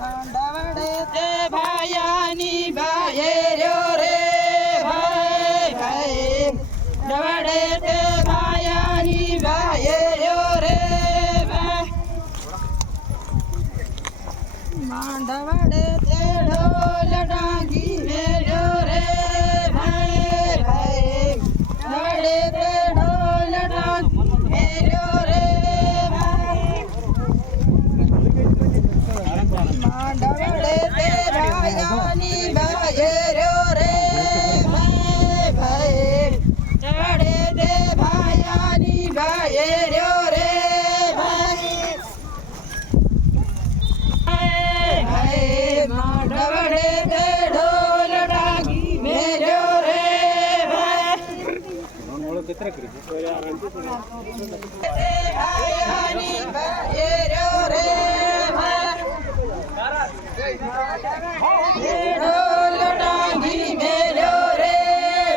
માંડવડે તે ભાયાની ભાયે રહ્યો રે ભાઈ ભાઈ દવડે તે ભાયાની ભાયે રહ્યો રે ભાઈ માંડવડે તે ઢોલ ડાંગી મેલ્યો રે ભાઈ ભાઈ દવડે તે ઢોલ ડાંગી મેલ્યો રે ભાઈ માંડવડે તે ભાયાની ભાયે રહ્યો રે ભાઈ ભાઈ દવડે તે ભાયાની ભાયે રહ્યો રે ભાઈ માંડવડે તે ઢોલ ડાંગી મેલ્યો રે ભાઈ ભાયાની ભાયે રહ્યો રે ભાઈ ઢોલ ડાંગી મેલ્યો રે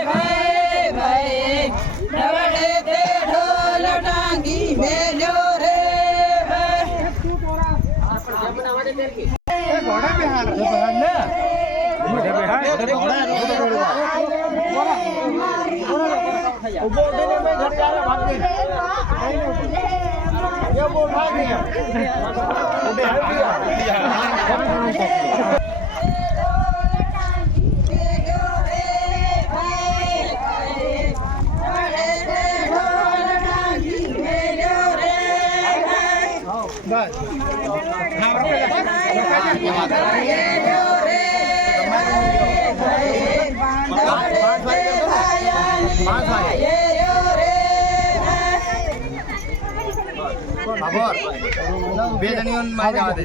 ભાઈ ભાઈ દવડે તે ઢોલ ડાંગી મેલ્યો રે બે જણીઓ માં જવા દે.